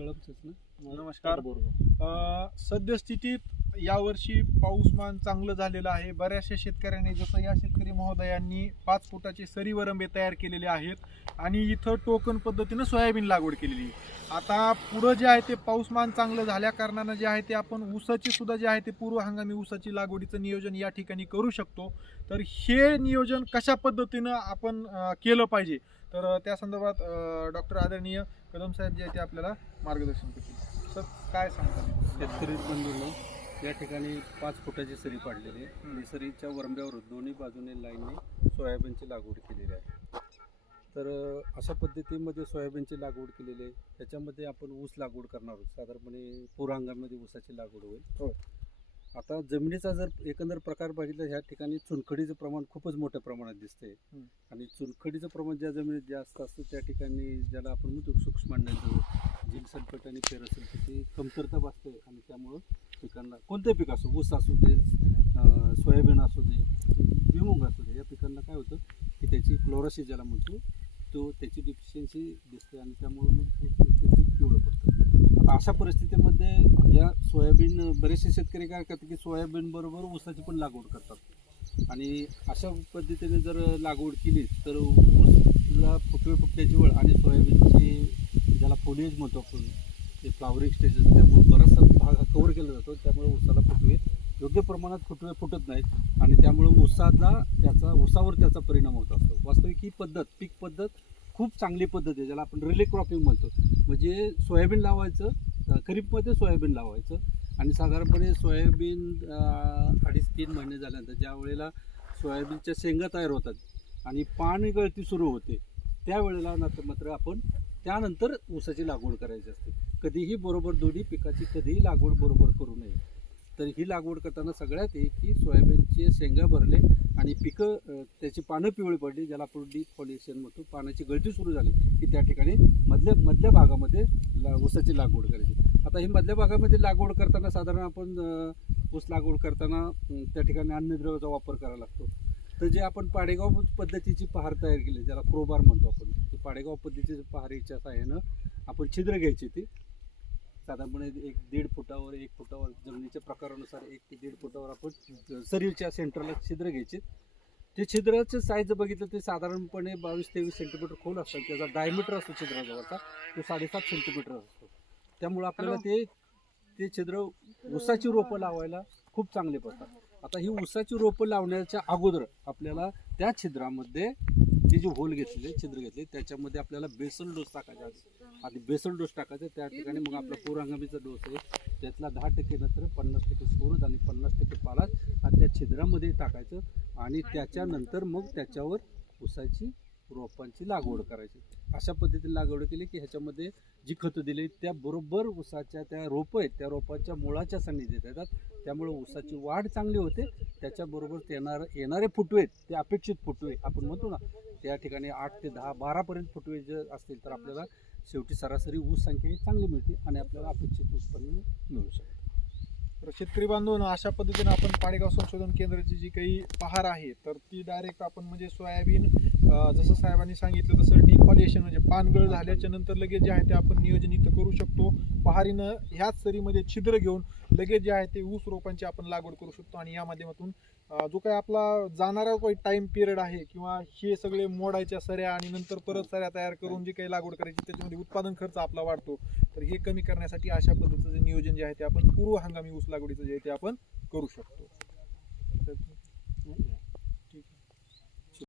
कळमचंच ना? नमस्कार. बरोबर. सद्यस्थितीत यावर्षी पाऊसमान चांगलं झालेलं आहे. बऱ्याचशा शेतकऱ्यांनी जसं या शेतकरी महोदयांनी पाच फुटाचे सरी वरंबे तयार केलेले आहेत आणि इथं टोकन पद्धतीनं सोयाबीन लागवड केलेली आहे. आता पुढं जे आहे ते पाऊसमान चांगलं झाल्या कारणानं जे आहे ते आपण ऊसाची सुद्धा जे आहे ते पूर्व हंगामी ऊसाची लागवडीचं नियोजन या ठिकाणी करू शकतो. तर हे नियोजन कशा पद्धतीनं आपण केलं पाहिजे? तर त्या संदर्भात डॉक्टर आदरणीय कदम साहेब जे आहे ते आपल्याला मार्गदर्शन करतील. सर काय सांगता? शेतकरी बंधूंनो या ठिकाणी पाच फुटाची सरी पाडलेली आहे. आणि सरीच्या वरंब्यावर दोन्ही बाजूने लाईनने सोयाबीनची लागवड केलेली आहे. तर अशा पद्धतीमध्ये सोयाबीनची लागवड केलेली आहे. त्याच्यामध्ये आपण ऊस लागवड करणार आहोत. साधारणपणे पूर हंगामामध्ये ऊसाची लागवड होईल. हो. आता जमिनीचा जर एकंदर प्रकार बघितला ह्या ठिकाणी चुनखडीचं प्रमाण खूपच मोठ्या प्रमाणात दिसतंय. हं. आणि चुनखडीचं प्रमाण ज्या जमिनीत जास्त असतं त्या ठिकाणी ज्याला आपण म्हणतो सूक्ष्म झिंक सल्फेट आणि फेरसल्फेटची कमतरता भासते आणि त्यामुळं पिकांना कोणतंही पीक असो ऊस असू दे सोयाबीन असू दे भुईमुग असू दे या पिकांना काय होतं की त्याची क्लोरोसिस ज्याला म्हणतो तो त्याची डिफिशियन्सी दिसते आणि त्यामुळे मग ते पीक पिवळं पडतं. आता अशा परिस्थितीमध्ये या सोयाबीन बरेचसे शेतकरी काय करतात की सोयाबीन बरोबर ऊसाची पण लागवड करतात. आणि अशा पद्धतीने जर लागवड केली तर ऊसला फुटवे फुटण्याची वेळ आणि सोयाबीनची ज्याला फोलिएज म्हणतो आपण ते फ्लावरिंग स्टेजेस त्यामुळे बराचसा भाग हा कवर केला जातो. त्यामुळे ऊसाला फुटवे योग्य प्रमाणात फुटवे फुटत नाहीत. आणि त्यामुळे ऊसाला त्याचा ऊसावर त्याचा परिणाम होत असतो. वास्तविक ही पद्धत पीक पद्धत खूप चांगली पद्धत आहे ज्याला आपण रिले क्रॉपिंग म्हणतो. म्हणजे सोयाबीन लावायचं खरीपमध्ये सोयाबीन लावायचं. आणि साधारणपणे सोयाबीन अडीच तीन महिने झाल्यानंतर ज्या वेळेला सोयाबीनच्या शेंगा तयार होतात आणि पाणी गळती सुरू होते त्यावेळेला नंतर मात्र आपण त्यानंतर ऊसाची लागवड करायची असते. कधीही बरोबर दोन्ही पिकाची कधीही लागवड बरोबर करू नये. तर ही लागवड करताना सगळ्यात एक की सोयाबीनचे शेंगा भरले आणि पिकं त्याची पानं पिवळी पडली ज्याला आपण डिफॉलिएशन म्हणतो. पाण्याची गळती सुरू झाली की त्या ठिकाणी मधल्या मधल्या भागामध्ये ला ऊसाची लागवड करायची. आता ही मधल्या भागामध्ये लागवड करताना साधारण आपण ऊस लागवड करताना त्या ठिकाणी अन्नद्रव्याचा वापर करावा लागतो. तर जे आपण पाडेगाव पद्धतीची पहार तयार केली ज्याला क्रोबार म्हणतो आपण पाडेगाव पद्धतीच्या पहारीच्या सहाय्यानं आपण छिद्र घ्यायची ती. साधारणपणे एक दीड फुटावर एक फुटावर जमिनीच्या प्रकारानुसार एक ते दीड फुटावर आपण सरीच्या सेंटरला छिद्र घ्यायचे. ते छिद्राचं साईज बघितलं ते साधारणपणे बावीस तेवीस सेंटीमीटर खोल असतात. त्याचा डायमीटर असतो छिद्राजवळचा. तो साडेसात सेंटीमीटर असतो. त्यामुळे आपल्याला ते ते छिद्र ऊसाची रोपं लावायला खूप चांगले पडतात. आता ही ऊसाची रोपं लावण्याच्या अगोदर आपल्याला त्या छिद्रामध्ये ते जे होल घेतलेले छिद्र घेतले त्याच्यामध्ये आपल्याला बेसल डोस टाकायचा आधी आधी बेसल डोस टाकायचा त्या ठिकाणी मग आपला पूरहंगामीचा डोस आहे. त्यातला दहा टक्के नंतर पन्नास टक्के सोरत आणि पन्नास टक्के पालाच हा त्या छिद्रामध्ये टाकायचं आणि त्याच्यानंतर मग त्याच्यावर ऊसाची रोपांची लागवड करायची. अशा पद्धतीने लागवड केली की ह्याच्यामध्ये जी खतं दिली त्या बरोबर ऊसाच्या त्या रोपं आहेत त्या रोपांच्या मुळाच्या सान्निध्यात येतात. त्यामुळे ऊसाची वाढ चांगली होते. त्याच्याबरोबर येणार येणारे फुटवे आहेत, ते अपेक्षित फुटवे आपण म्हणतो ना त्या ठिकाणी आठ ते दहा बारापर्यंत फुटवे जर असतील तर आपल्याला शेवटी सरासरी ऊस संख्या ही चांगली मिळते आणि आपल्याला अपेक्षित उत्पन्न मिळू शकते. तर शेतकरी बांधवांनो अशा पद्धतीने आपण पाडेगाव संशोधन केंद्राची जी काही पहार आहे तर ती डायरेक्ट आपण म्हणजे सोयाबीन जसं साहेबांनी सांगितलं तसं डिफॉलिएशन म्हणजे पानगळ. झाल्याच्यानंतर लगेच जे आहे ते आपण नियोजन इथं करू शकतो. पहारीनं ह्याच सरीमध्ये छिद्र घेऊन लगेच जे आहे ते ऊस रोपांची आपण लागवड करू शकतो आणि या माध्यमातून जो काही आपला जाणारा काही टाइम पिरियड आहे किंवा हे सगळे मोडायच्या सऱ्या आणि नंतर परत सऱ्या तयार करून जी काही लागवड करायची त्याच्यामध्ये उत्पादन खर्च आपला वाढतो. तर हे कमी करण्यासाठी अशा पद्धतीचं जे नियोजन जे आहे ते आपण पूर्व हंगामी ऊस लागवडीचं जे आहे ते आपण करू शकतो. तर